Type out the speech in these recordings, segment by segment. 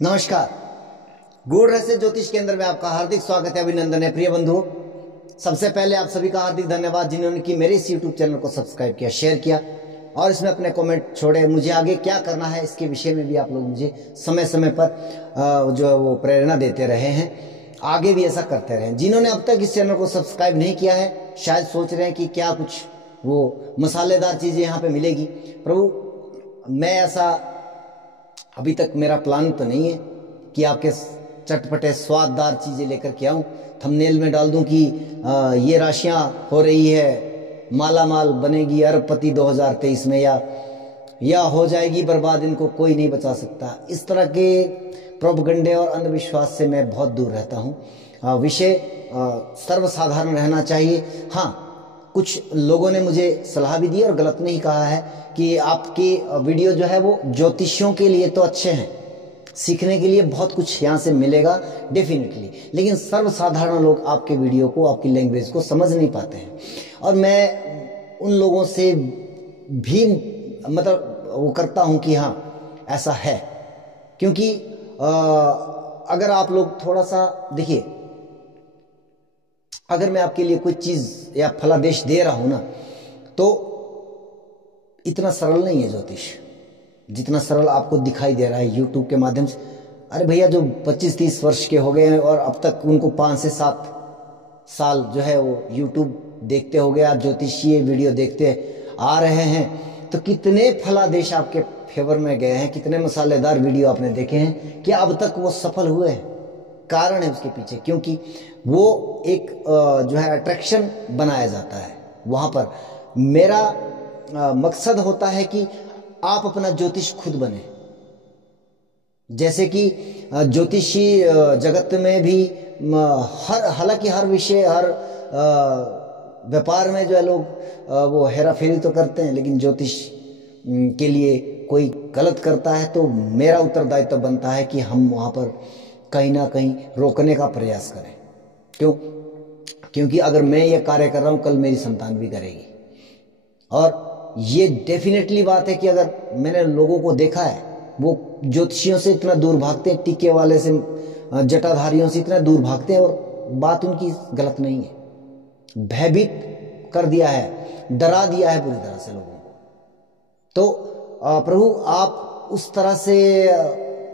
नमस्कार। गूढ़ रहस्य ज्योतिष केंद्र में आपका हार्दिक स्वागत है, अभिनंदन है। प्रिय बंधुओं, सबसे पहले आप सभी का हार्दिक धन्यवाद जिन्होंने कि मेरे इस YouTube चैनल को सब्सक्राइब किया, शेयर किया और इसमें अपने कमेंट छोड़े। मुझे आगे क्या करना है इसके विषय में भी आप लोग मुझे समय समय पर जो है वो प्रेरणा देते रहे हैं। आगे भी ऐसा करते रहें। जिन्होंने अब तक इस चैनल को सब्सक्राइब नहीं किया है, शायद सोच रहे हैं कि क्या कुछ वो मसालेदार चीज़ें यहाँ पे मिलेगी। प्रभु, मैं ऐसा अभी तक मेरा प्लान तो नहीं है कि आपके चटपटे स्वाददार चीज़ें लेकर के आऊँ, थंबनेल में डाल दूँ कि ये राशियाँ हो रही है, माला माल बनेगी अरबपति 2023 में, या हो जाएगी बर्बाद, इनको कोई नहीं बचा सकता। इस तरह के प्रोपगंडे और अंधविश्वास से मैं बहुत दूर रहता हूँ। विषय सर्वसाधारण रहना चाहिए। हाँ, कुछ लोगों ने मुझे सलाह भी दी और गलत नहीं कहा है कि आपकी वीडियो जो है वो ज्योतिषियों के लिए तो अच्छे हैं, सीखने के लिए बहुत कुछ यहाँ से मिलेगा डेफिनेटली, लेकिन सर्वसाधारण लोग आपके वीडियो को, आपकी लैंग्वेज को समझ नहीं पाते हैं। और मैं उन लोगों से भी मतलब वो करता हूँ कि हाँ ऐसा है, क्योंकि अगर आप लोग थोड़ा सा देखिए, अगर मैं आपके लिए कोई चीज़ या फलादेश दे रहा हूं ना, तो इतना सरल नहीं है ज्योतिष जितना सरल आपको दिखाई दे रहा है यूट्यूब के माध्यम से। अरे भैया, जो 25-30 वर्ष के हो गए हैं और अब तक उनको 5 से 7 साल जो है वो यूट्यूब देखते हो गए, आप ज्योतिषीय वीडियो देखते आ रहे हैं, तो कितने फलादेश आपके फेवर में गए हैं, कितने मसालेदार वीडियो आपने देखे हैं कि अब तक वो सफल हुए हैं। कारण है उसके पीछे, क्योंकि वो एक जो है अट्रैक्शन बनाया जाता है वहाँ पर। मेरा मकसद होता है कि आप अपना ज्योतिष खुद बने। जैसे कि ज्योतिषी जगत में भी हालांकि हर विषय, हर व्यापार में जो है लोग वो हेरा फेरी तो करते हैं, लेकिन ज्योतिष के लिए कोई गलत करता है तो मेरा उत्तरदायित्व बनता है कि हम वहाँ पर कहीं ना कहीं रोकने का प्रयास करें। क्यों? क्योंकि अगर मैं ये कार्य कर रहा हूँ, कल मेरी संतान भी करेगी। और ये डेफिनेटली बात है कि अगर मैंने लोगों को देखा है, वो ज्योतिषियों से इतना दूर भागते हैं, टीके वाले से, जटाधारियों से इतना दूर भागते हैं, और बात उनकी गलत नहीं है। भयभीत कर दिया है, डरा दिया है पूरी तरह से लोगों को। तो प्रभु, आप उस तरह से,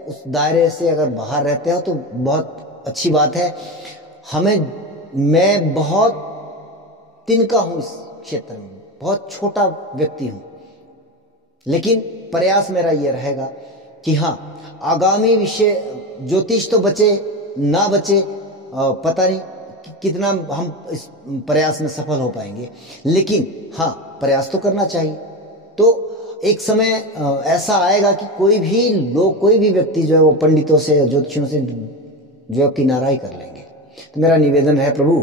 उस दायरे से अगर बाहर रहते हो तो बहुत अच्छी बात है। मैं बहुत तिनका हूं इस क्षेत्र में, बहुत छोटा व्यक्ति हूं, लेकिन प्रयास मेरा यह रहेगा कि हाँ, आगामी विषय ज्योतिष तो बचे ना बचे, पता नहीं कितना हम इस प्रयास में सफल हो पाएंगे, लेकिन हाँ, प्रयास तो करना चाहिए। तो एक समय ऐसा आएगा कि कोई भी व्यक्ति जो है वो पंडितों से, ज्योतिषियों से जो किनारा ही कर लेंगे। तो मेरा निवेदन है प्रभु,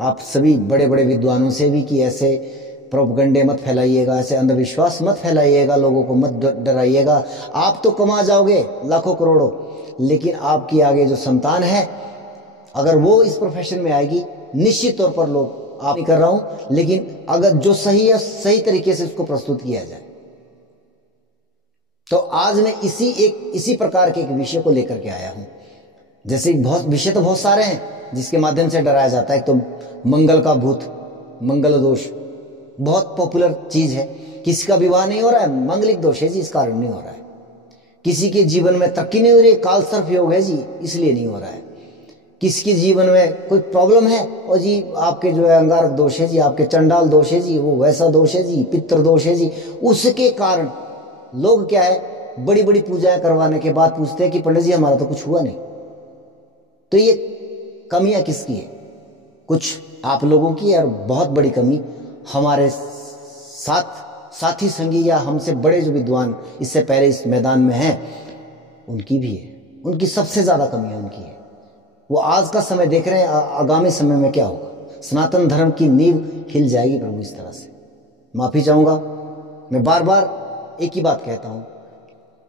आप सभी बड़े बड़े विद्वानों से भी कि ऐसे प्रोपगंडे मत फैलाइएगा, ऐसे अंधविश्वास मत फैलाइएगा, लोगों को मत डराइएगा। आप तो कमा जाओगे लाखों करोड़ों, लेकिन आपकी आगे जो संतान है, अगर वो इस प्रोफेशन में आएगी, निश्चित तौर पर लोग, आप नहीं कर रहा हूं, लेकिन अगर जो सही है सही तरीके से उसको प्रस्तुत किया जाए। तो आज मैं इसी प्रकार के एक विषय को लेकर के आया हूं। जैसे बहुत विषय तो बहुत सारे हैं जिसके माध्यम से डराया जाता है। तो मंगल का भूत, मंगल दोष बहुत पॉपुलर चीज है। किसी का विवाह नहीं हो रहा है, मंगलिक दोष है जी, इस कारण नहीं हो रहा है। किसी के जीवन में तरक्की नहीं हो रही है, काल सर्प योग है जी, इसलिए नहीं हो रहा है। किसी के जीवन में कोई प्रॉब्लम है, और जी आपके जो है अंगारक दोष है जी, आपके चंडाल दोष है जी, वो वैसा दोष है जी, पितृ दोष है जी, उसके कारण लोग क्या है, बड़ी बड़ी पूजाएं करवाने के बाद पूछते हैं कि पंडित जी हमारा तो कुछ हुआ नहीं। तो ये कमियां किसकी है? कुछ आप लोगों की है, और बहुत बड़ी कमी हमारे साथी संगी या हमसे बड़े जो विद्वान इससे पहले इस मैदान में हैं, उनकी भी है। उनकी सबसे ज्यादा कमियां उनकी है। वो आज का समय देख रहे हैं, आगामी समय में क्या होगा। सनातन धर्म की नींव हिल जाएगी प्रभु इस तरह से। माफी चाहूंगा, मैं बार बार एक ही बात कहता हूं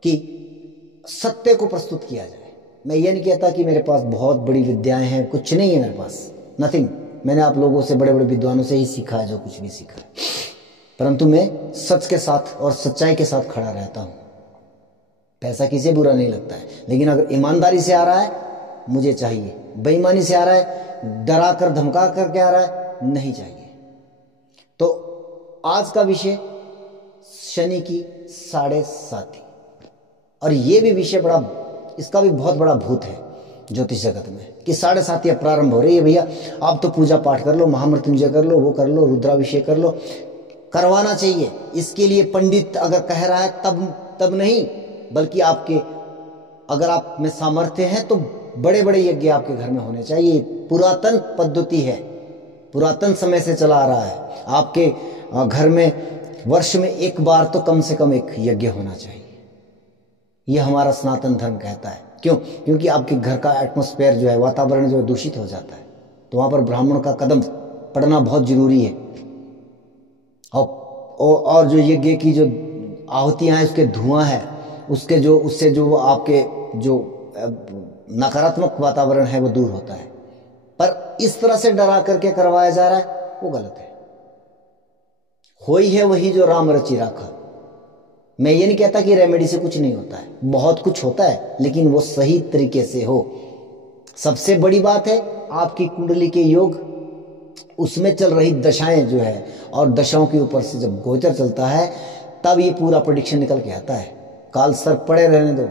कि सत्य को प्रस्तुत किया जाए। मैं ये नहीं कहता कि मेरे पास बहुत बड़ी विद्याएं हैं, कुछ नहीं है मेरे पास, नथिंग। मैंने आप लोगों से, बड़े बड़े विद्वानों से ही सीखा है जो कुछ भी सीखा है, परंतु मैं सच के साथ और सच्चाई के साथ खड़ा रहता हूं। पैसा किसे बुरा नहीं लगता है, लेकिन अगर ईमानदारी से आ रहा है मुझे चाहिए, बेईमानी से आ रहा है, डरा कर धमका करके आ रहा है, नहीं चाहिए। तो आज का विषय शनि की 7.5, और ये भी विषय बड़ा, इसका भी बहुत बड़ा भूत है ज्योतिष जगत में कि 7.5 प्रारंभ हो रही है। भैया आप तो पूजा पाठ कर लो, महामृत्युंजय कर लो, वो कर लो, रुद्राभिषेक कर लो, करवाना चाहिए। इसके लिए पंडित अगर कह रहा है तब नहीं, बल्कि आपके अगर आप में सामर्थ्य है तो बड़े बड़े यज्ञ आपके घर में होने चाहिए। पुरातन पद्धति है, पुरातन समय से चला आ रहा है। आपके घर में वर्ष में एक बार तो कम से कम एक यज्ञ होना चाहिए, यह हमारा सनातन धर्म कहता है। क्यों? क्योंकि आपके घर का एटमॉस्फेयर जो है, वातावरण जो है दूषित हो जाता है, तो वहां पर ब्राह्मण का कदम पड़ना बहुत जरूरी है। और जो यज्ञ की जो आहुतियां हैं, उसके धुआं है, उससे जो आपके जो नकारात्मक वातावरण है वो दूर होता है। पर इस तरह से डरा करके करवाया जा रहा है वो गलत है। होई है वही जो राम रचि राखा। मैं ये नहीं कहता कि रेमेडी से कुछ नहीं होता है, बहुत कुछ होता है, लेकिन वो सही तरीके से हो। सबसे बड़ी बात है आपकी कुंडली के योग, उसमें चल रही दशाएं जो है, और दशाओं के ऊपर से जब गोचर चलता है तब ये पूरा प्रेडिक्शन निकल के आता है। काल सर्प पड़े रहने दो,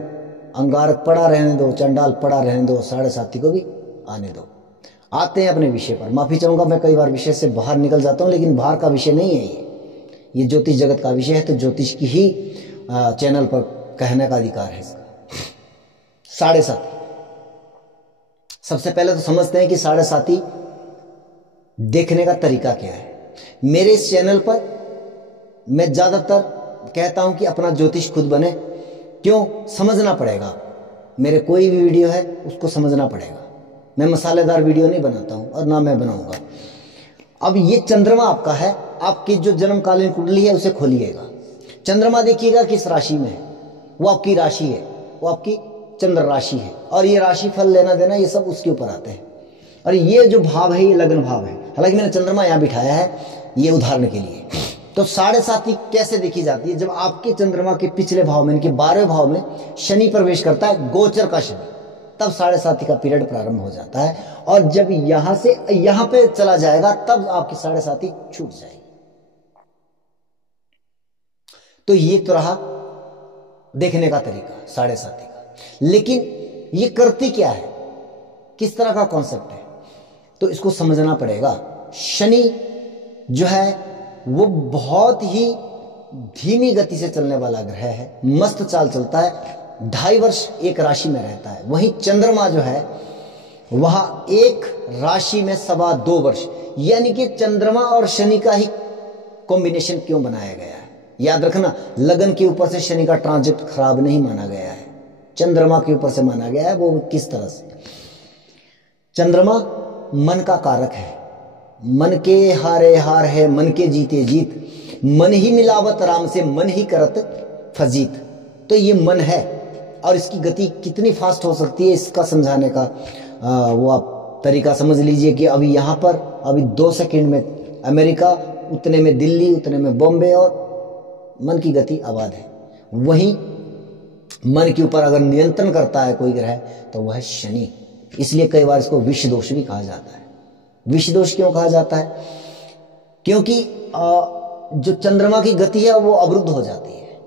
अंगारक पड़ा रहने दो, चंडाल पड़ा रहने दो, 7.5 को भी आने दो। आते हैं अपने विषय पर। माफी चाहूंगा मैं कई बार विषय से बाहर निकल जाता हूं, लेकिन बाहर का विषय नहीं है ये ज्योतिष जगत का विषय है, तो ज्योतिष की ही चैनल पर कहने का अधिकार है इसका। 7.5 सबसे पहले तो समझते हैं कि 7.5 देखने का तरीका क्या है। मेरे इस चैनल पर मैं ज्यादातर कहता हूं कि अपना ज्योतिष खुद बने। क्यों? समझना पड़ेगा। मेरे कोई भी वीडियो है उसको समझना पड़ेगा। मैं मसालेदार वीडियो नहीं बनाता हूं और ना मैं बनाऊंगा। अब ये चंद्रमा आपका है, आपकी जो जन्मकालीन कुंडली है उसे खोलिएगा। चंद्रमा देखिएगा किस राशि में है, वो आपकी राशि है, वो आपकी चंद्र राशि है। और ये राशि फल लेना देना ये सब उसके ऊपर आते हैं। और ये जो भाव है ये लग्न भाव है। हालांकि मैंने चंद्रमा यहां बिठाया है ये उदाहरण के लिए। तो 7.5 कैसे देखी जाती है? जब आपके चंद्रमा के पिछले भाव में, इनके 12वें भाव में शनि प्रवेश करता है, गोचर का शनि, तब 7.5 का पीरियड प्रारंभ हो जाता है। और जब यहां से यहां पे चला जाएगा तब आपकी 7.5 छूट जाएगी। तो ये तो रहा देखने का तरीका 7.5 का। लेकिन ये करती क्या है, किस तरह का कॉन्सेप्ट है, तो इसको समझना पड़ेगा। शनि जो है वो बहुत ही धीमी गति से चलने वाला ग्रह है, मस्त चाल चलता है, 2.5 वर्ष एक राशि में रहता है। वहीं चंद्रमा जो है वह एक राशि में 2.25 वर्ष, यानी कि चंद्रमा और शनि का ही कॉम्बिनेशन क्यों बनाया गया है। याद रखना, लगन के ऊपर से शनि का ट्रांजिट खराब नहीं माना गया है, चंद्रमा के ऊपर से माना गया है। वो किस तरह से? चंद्रमा मन का कारक है, मन के हारे हार है, मन के जीते जीत, मन ही मिलावत राम से, मन ही करत फजीत। तो ये मन है, और इसकी गति कितनी फास्ट हो सकती है इसका समझाने का वो आप तरीका समझ लीजिए कि अभी यहाँ पर अभी 2 सेकंड में अमेरिका, उतने में दिल्ली, उतने में बॉम्बे, और मन की गति आबाद है। वहीं मन के ऊपर अगर नियंत्रण करता है कोई ग्रह तो वह है शनि। इसलिए कई बार इसको विष दोष भी कहा जाता है। विष दोष क्यों कहा जाता है? क्योंकि जो चंद्रमा की गति है वो अवरुद्ध हो जाती है,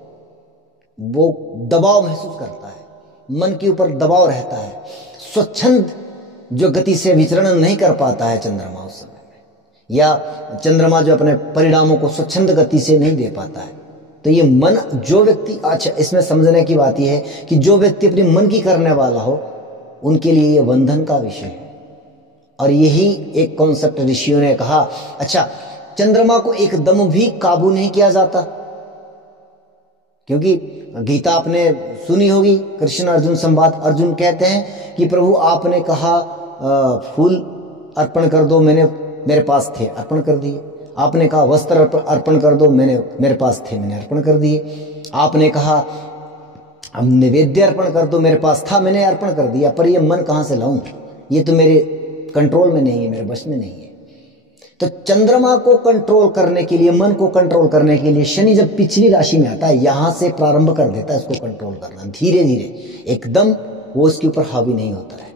वो दबाव महसूस करता है, मन के ऊपर दबाव रहता है, स्वच्छंद जो गति से विचरण नहीं कर पाता है चंद्रमा उस समय में, या चंद्रमा जो अपने परिणामों को स्वच्छंद गति से नहीं दे पाता है। तो ये मन, जो व्यक्ति, अच्छा इसमें समझने की बात यह है कि जो व्यक्ति अपने मन की करने वाला हो उनके लिए ये बंधन का विषय है। और यही एक कॉन्सेप्ट ऋषियों ने कहा। अच्छा, चंद्रमा को एकदम भी काबू नहीं किया जाता, क्योंकि गीता आपने सुनी होगी, कृष्ण अर्जुन संवाद। अर्जुन कहते हैं कि प्रभु आपने कहा फूल अर्पण कर दो, मेरे पास थे, अर्पण कर दिए। आपने कहा वस्त्र अर्पण कर दो, मेरे पास थे, मैंने अर्पण कर दिए। आपने कहा अब नैवेद्य अर्पण कर दो, मेरे पास था, मैंने अर्पण कर दिया। पर ये मन कहाँ से लाऊं? ये तो मेरे कंट्रोल में नहीं है, मेरे बस में नहीं है। तो चंद्रमा को कंट्रोल करने के लिए, मन को कंट्रोल करने के लिए शनि जब पिछली राशि में आता है, यहां से प्रारंभ कर देता है इसको कंट्रोल करना, धीरे धीरे, एकदम वो उसके ऊपर हावी नहीं होता है।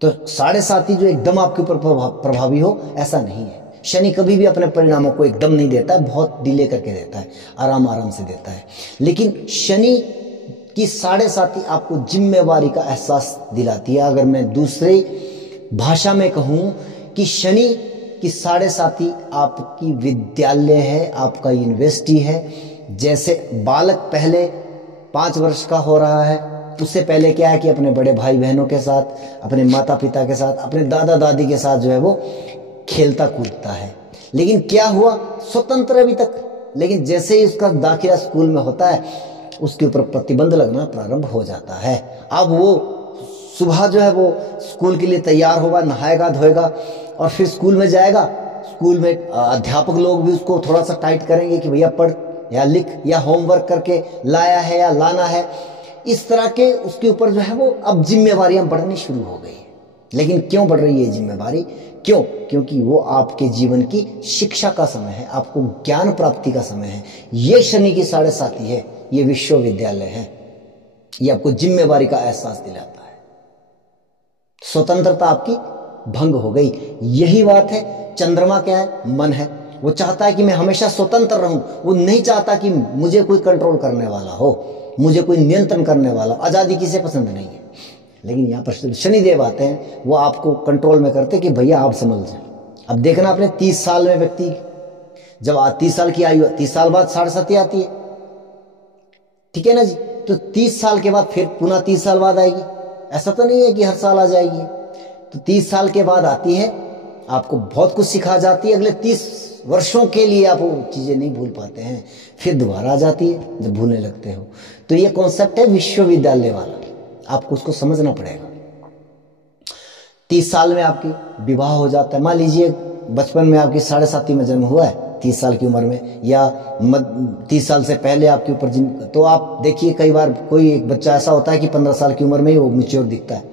तो 7.5 जो एकदम आपके ऊपर प्रभावी हो, ऐसा नहीं है। शनि कभी भी अपने परिणामों को एकदम नहीं देता है, बहुत डिले करके देता है, आराम आराम से देता है। लेकिन शनि की 7.5 आपको जिम्मेवारी का एहसास दिलाती है। अगर मैं दूसरी भाषा में कहूं कि शनि कि 7.5 आपकी विद्यालय है, आपका यूनिवर्सिटी है। जैसे बालक पहले 5 वर्ष का हो रहा है, उससे पहले क्या है कि अपने बड़े भाई बहनों के साथ, अपने माता पिता के साथ, अपने दादा दादी के साथ जो है वो खेलता कूदता है। लेकिन क्या हुआ, स्वतंत्र अभी तक, लेकिन जैसे ही उसका दाखिला स्कूल में होता है, उसके ऊपर प्रतिबंध लगना प्रारंभ हो जाता है। अब वो सुबह जो है वो स्कूल के लिए तैयार होगा, नहाएगा धोएगा और फिर स्कूल में जाएगा। स्कूल में अध्यापक लोग भी उसको थोड़ा सा टाइट करेंगे कि भैया पढ़ या लिख या होमवर्क करके लाया है या लाना है। इस तरह के उसके ऊपर जो है वो अब जिम्मेवारियां बढ़नी शुरू हो गई। लेकिन क्यों बढ़ रही है जिम्मेवारी? क्यों? क्योंकि वो आपके जीवन की शिक्षा का समय है, आपको ज्ञान प्राप्ति का समय है। ये शनि की 7.5 है, ये विश्वविद्यालय है, ये आपको जिम्मेवारी का एहसास दिलाता है। स्वतंत्रता आपकी भंग हो गई, यही बात है। चंद्रमा क्या है? मन है। वो चाहता है कि मैं हमेशा स्वतंत्र रहूं, वो नहीं चाहता कि मुझे कोई कंट्रोल करने वाला हो, मुझे कोई नियंत्रण करने वाला। आजादी किसे पसंद नहीं है। लेकिन यहाँ पर शनिदेव आते हैं, वो आपको कंट्रोल में करते कि भैया आप समझ जाए। अब देखना आपने 30 साल में व्यक्ति जब 30 साल की आयु, 30 साल बाद 7.5 आती है, ठीक है ना जी। तो 30 साल के बाद फिर पुनः 30 साल बाद आएगी, ऐसा तो नहीं है कि हर साल आ जाएगी। तो 30 साल के बाद आती है, आपको बहुत कुछ सिखा जाती है। अगले 30 वर्षों के लिए आप वो चीजें नहीं भूल पाते हैं, फिर दोबारा आ जाती है जब भूलने लगते हो। तो ये कॉन्सेप्ट है विश्वविद्यालय वाला, आपको उसको समझना पड़ेगा। 30 साल में आपकी विवाह हो जाता है। मान लीजिए बचपन में आपकी 7.5 में जन्म हुआ है, 30 साल की उम्र में, या 30 साल से पहले आपके ऊपर तो आप देखिए कई बार कोई एक बच्चा ऐसा होता है कि 15 साल की उम्र में ही वो मैच्योर दिखता है।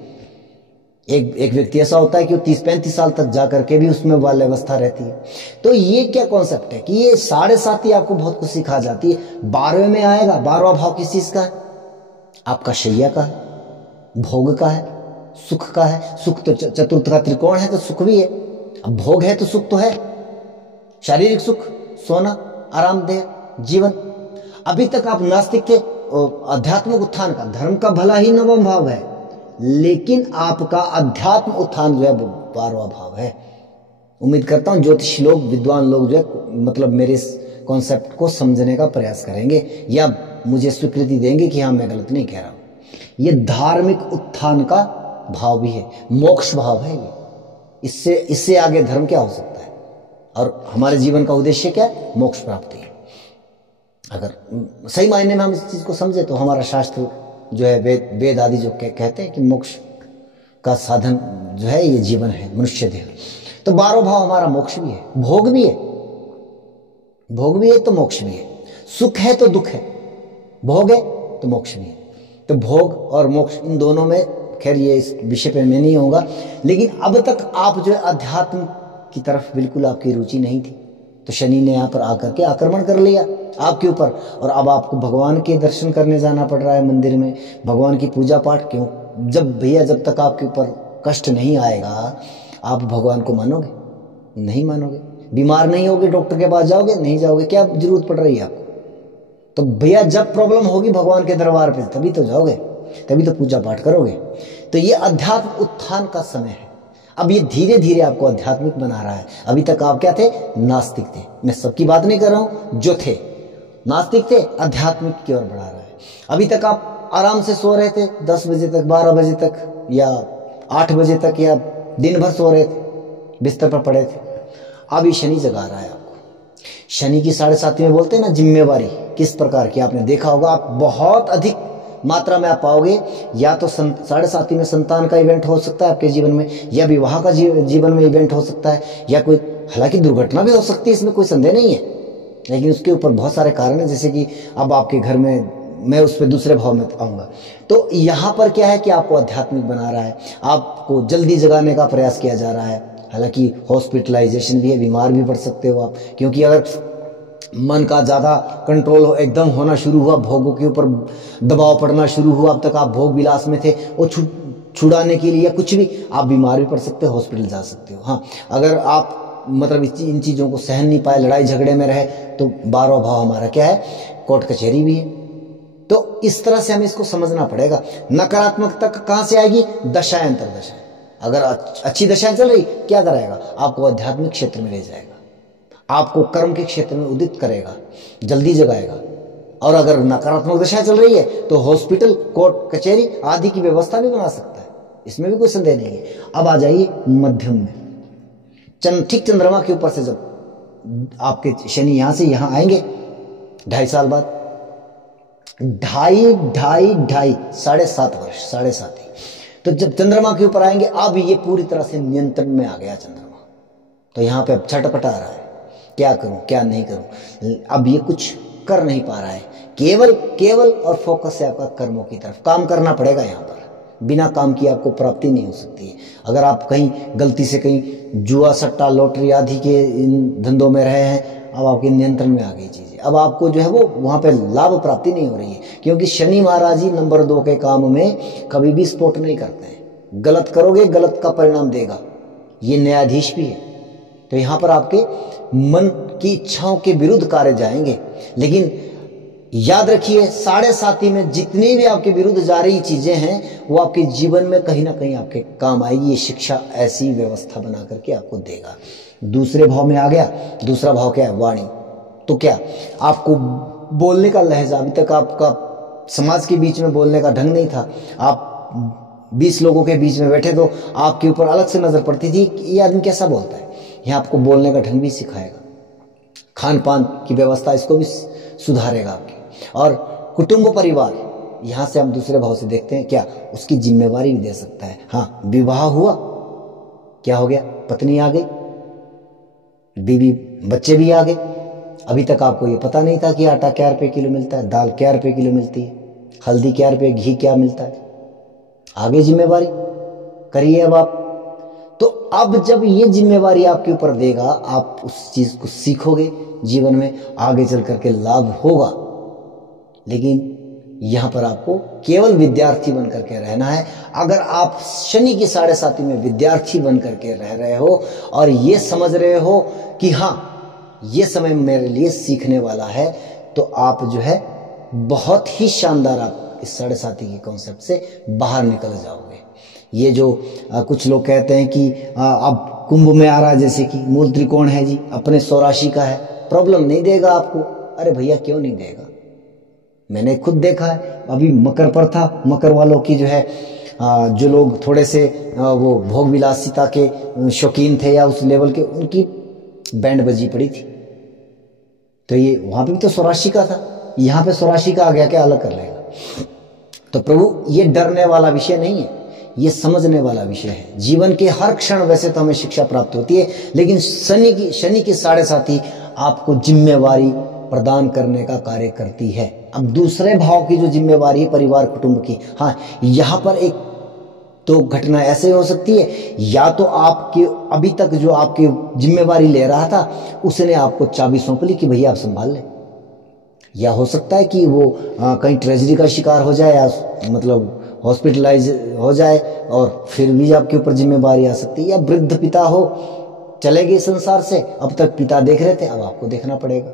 एक व्यक्ति ऐसा होता है कि वो 30-35 साल तक जा करके भी उसमें बाल्यावस्था रहती है। तो ये क्या कॉन्सेप्ट है कि ये 7.5 आपको बहुत कुछ सिखा जाती है। 12वें में आएगा, 12वां भाव किस चीज का है? आपका शैया का है, भोग का है, सुख का है। सुख तो चतुर्थ का त्रिकोण है, तो सुख भी है। अब भोग है तो सुख तो है, शारीरिक सुख, सोना, आरामदेह जीवन। अभी तक आप नास्तिक थे, आध्यात्मिक उत्थान का, धर्म का भला ही 9वां भाव है, लेकिन आपका अध्यात्म उत्थान जो है 12वां भाव है। उम्मीद करता हूं ज्योतिष लोग, विद्वान लोग जो है मतलब मेरे इस कॉन्सेप्ट को समझने का प्रयास करेंगे या मुझे स्वीकृति देंगे कि हाँ मैं गलत नहीं कह रहा हूं। ये धार्मिक उत्थान का भाव भी है, मोक्ष भाव है ये। इससे आगे धर्म क्या हो सकता है? और हमारे जीवन का उद्देश्य क्या है? मोक्ष प्राप्ति। अगर सही मायने में हम इस चीज को समझे तो हमारा शास्त्र जो है, वेद आदि जो कहते हैं कि मोक्ष का साधन जो है ये जीवन है, मनुष्य देह। तो 12वां भाव हमारा मोक्ष भी है, भोग भी है। भोग भी है तो मोक्ष भी है, सुख है तो दुख है, भोग है तो मोक्ष भी है। तो भोग और मोक्ष इन दोनों में, खैर ये इस विषय पे मैं नहीं होऊंगा, लेकिन अब तक आप जो है अध्यात्म की तरफ बिल्कुल आपकी रुचि नहीं थी। तो शनि ने यहाँ पर आकर के आक्रमण कर लिया आपके ऊपर, और अब आपको भगवान के दर्शन करने जाना पड़ रहा है मंदिर में, भगवान की पूजा पाठ। क्यों? जब भैया जब तक आपके ऊपर कष्ट नहीं आएगा आप भगवान को मानोगे? नहीं मानोगे। बीमार नहीं होगे, डॉक्टर के पास जाओगे? नहीं जाओगे। क्या जरूरत पड़ रही है आपको? तो भैया जब प्रॉब्लम होगी भगवान के दरबार पे तभी तो जाओगे, तभी तो पूजा पाठ करोगे। तो ये अध्यात्म उत्थान का समय है। अब ये धीरे धीरे आपको आध्यात्मिक बना रहा है। अभी तक आप क्या थे? नास्तिक थे। मैं सबकी बात नहीं कर रहा हूं, जो थे नास्तिक थे, आध्यात्मिक की ओर बढ़ा रहा है। अभी तक आप आराम से सो रहे थे, 10 बजे तक, 12 बजे तक या 8 बजे तक, या दिन भर सो रहे थे, बिस्तर पर पड़े थे। अब ये शनि जगा रहा है आपको। शनि की 7.5 में बोलते हैं ना जिम्मेवारी किस प्रकार की, आपने देखा होगा। आप बहुत अधिक मात्रा में आप पाओगे, या तो 7.5 में संतान का इवेंट हो सकता है आपके जीवन में, या विवाह का जीवन में इवेंट हो सकता है, या कोई, हालांकि दुर्घटना भी हो सकती है, इसमें कोई संदेह नहीं है, लेकिन उसके ऊपर बहुत सारे कारण है। जैसे कि अब आपके घर में, मैं उस पर दूसरे भाव में आऊंगा। तो यहाँ पर क्या है कि आपको आध्यात्मिक बना रहा है, आपको जल्दी जगाने का प्रयास किया जा रहा है, हालांकि हॉस्पिटलाइजेशन भी है, बीमार भी पड़ सकते हो आप, क्योंकि अगर मन का ज़्यादा कंट्रोल एकदम होना शुरू हुआ, भोगों के ऊपर दबाव पड़ना शुरू हुआ, अब तक आप भोग विलास में थे, वो छुड़ाने के लिए या कुछ भी आप बीमार भी पड़ सकते हो, हॉस्पिटल जा सकते हो। हाँ, अगर आप मतलब इन चीज़ों को सहन नहीं पाए, लड़ाई झगड़े में रहे, तो 12वां भाव हमारा क्या है, कोर्ट कचहरी भी है। तो इस तरह से हमें इसको समझना पड़ेगा। नकारात्मकता कहाँ से आएगी? दशाएं, अंतरदशाएं। अगर अच्छी दशाएं चल रही, क्या कराएगा? आपको आध्यात्मिक क्षेत्र में ले जाएगा, आपको कर्म के क्षेत्र में उदित करेगा, जल्दी जगाएगा। और अगर नकारात्मक दशा चल रही है तो हॉस्पिटल, कोर्ट कचहरी आदि की व्यवस्था भी बना सकता है, इसमें भी कोई संदेह नहीं है। अब आ जाइए मध्यम में, ठीक चंद्रमा के ऊपर से जब आपके शनि यहां से यहां आएंगे 2.5 साल बाद, 7.5 वर्ष, 7.5 ही। तो जब चंद्रमा के ऊपर आएंगे, अब ये पूरी तरह से नियंत्रण में आ गया चंद्रमा, तो यहां पे अब छटपटा रहा है, क्या करूं क्या नहीं करूं। अब ये कुछ कर नहीं पा रहा है, केवल और फोकस है आपका कर्मों की तरफ। काम करना पड़ेगा यहाँ पर, बिना काम किए आपको प्राप्ति नहीं हो सकती है। अगर आप कहीं गलती से कहीं जुआ, सट्टा, लॉटरी आदि के इन धंधों में रहे हैं, अब आपके नियंत्रण में आ गई चीजें, अब आपको जो है वो वहां पे लाभ प्राप्ति नहीं हो रही है, क्योंकि शनि महाराज ही नंबर 2 के काम में कभी भी सपोर्ट नहीं करते हैं। गलत करोगे, गलत का परिणाम देगा, ये न्यायाधीश भी है। तो यहाँ पर आपके मन की इच्छाओं के विरुद्ध कार्य जाएंगे। लेकिन याद रखिए, 7.5 में जितनी भी आपके विरुद्ध जा रही चीजें हैं, वो आपके जीवन में कहीं ना कहीं आपके काम आएगी। ये शिक्षा ऐसी व्यवस्था बना करके आपको देगा। दूसरे भाव में आ गया, दूसरा भाव क्या है? वाणी। तो क्या आपको बोलने का लहजा, अभी तक आपका समाज के बीच में बोलने का ढंग नहीं था, आप 20 लोगों के बीच में बैठे तो आपके ऊपर अलग से नजर पड़ती थी कि ये आदमी कैसा बोलता है। यहाँ आपको बोलने का ढंग भी सिखाएगा, खान पान की व्यवस्था इसको भी सुधारेगा आपकी। और कुटुंब परिवार, यहां से हम दूसरे भाव से देखते हैं, क्या उसकी जिम्मेवारी भी दे सकता है। हाँ, विवाह हुआ, क्या हो गया? पत्नी आ गई, बीवी, बच्चे भी आ गए। अभी तक आपको ये पता नहीं था कि आटा क्या रुपए किलो मिलता है, दाल क्या रुपए किलो मिलती है, हल्दी क्या रुपए, घी क्या मिलता है। आगे जिम्मेवारी करिए अब आप। तो अब जब ये जिम्मेवारी आपके ऊपर देगा, आप उस चीज को सीखोगे, जीवन में आगे चल करके लाभ होगा। लेकिन यहां पर आपको केवल विद्यार्थी बन करके रहना है। अगर आप शनि की 7.5 में विद्यार्थी बन करके रह रहे हो और ये समझ रहे हो कि हाँ, ये समय मेरे लिए सीखने वाला है, तो आप जो है बहुत ही शानदार, आप इस 7.5 के कॉन्सेप्ट से बाहर निकल जाओगे। ये जो कुछ लोग कहते हैं कि अब कुंभ में आ रहा है, जैसे कि मूल त्रिकोण है जी, अपने स्वराशि का है, प्रॉब्लम नहीं देगा आपको। अरे भैया, क्यों नहीं देगा? मैंने खुद देखा है, अभी मकर पर था, मकर वालों की जो है जो लोग थोड़े से वो भोग विलासिता के शौकीन थे या उस लेवल के, उनकी बैंड बजी पड़ी थी। तो ये वहां पे भी तो स्वराशि का था, यहाँ पे स्वराशि का आ गया, क्या अलग कर लेगा? तो प्रभु, ये डरने वाला विषय नहीं है, ये समझने वाला विषय है। जीवन के हर क्षण वैसे तो हमें शिक्षा प्राप्त होती है, लेकिन शनि की 7.5 आपको जिम्मेवारी प्रदान करने का कार्य करती है। अब दूसरे भाव की जो जिम्मेवारी है परिवार कुटुंब की, हाँ, यहाँ पर एक तो घटना ऐसे हो सकती है, या तो आपके अभी तक जो आपकी जिम्मेवारी ले रहा था, उसने आपको चाबी सौंप ली कि भैया आप संभाल ले। या हो सकता है कि वो कहीं ट्रेजेडी का शिकार हो जाए, या मतलब हॉस्पिटलाइज हो जाए, और फिर भी आपके ऊपर जिम्मेवारी आ सकती है। या वृद्ध पिता हो, चले गए संसार से, अब तक पिता देख रहे थे, अब आपको देखना पड़ेगा।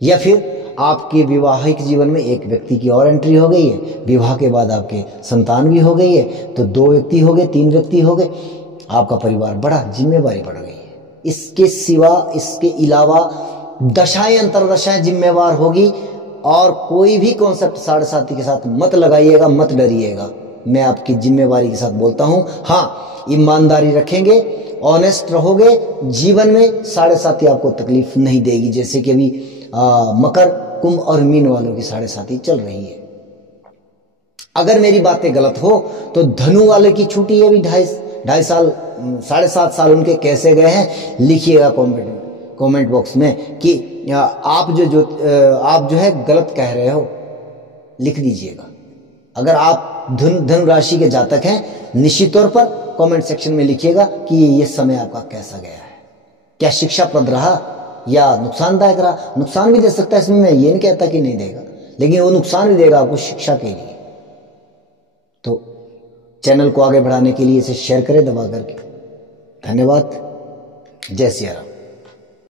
या फिर आपके विवाहिक जीवन में एक व्यक्ति की और एंट्री हो गई है, विवाह के बाद आपके संतान भी हो गई है, तो 2 व्यक्ति हो गए, 3 व्यक्ति हो गए, आपका परिवार बड़ा, जिम्मेवारी बढ़ गई है। इसके सिवा, इसके अलावा दशाएं, अंतरदशाएं जिम्मेवार होगी। और कोई भी कॉन्सेप्ट 7.5 के साथ मत लगाइएगा, मत डरिएगा। मैं आपकी जिम्मेवारी के साथ बोलता हूं। हाँ, ईमानदारी रखेंगे, ऑनेस्ट रहोगे, जीवन में 7.5 आपको तकलीफ नहीं देगी, जैसे कि अभी मकर, कुंभ और मीन वालों की 7.5 चल रही है। अगर मेरी बातें गलत हो तो धनु वाले की छुट्टी है अभी 2.5 साल, 7.5 साल उनके कैसे गए हैं, लिखिएगा कमेंट बॉक्स में कि आप जो है गलत कह रहे हो, लिख दीजिएगा। अगर आप धनु राशि के जातक हैं, निश्चित तौर पर कमेंट सेक्शन में लिखिएगा कि ये समय आपका कैसा गया है, क्या शिक्षाप्रद रहा या नुकसानदायक रहा। नुकसान भी दे सकता है इसमें, मैं ये नहीं कहता कि नहीं देगा, लेकिन वो नुकसान भी देगा आपको शिक्षा के लिए। तो चैनल को आगे बढ़ाने के लिए इसे शेयर करें दबा करके। धन्यवाद। जय सिया राम।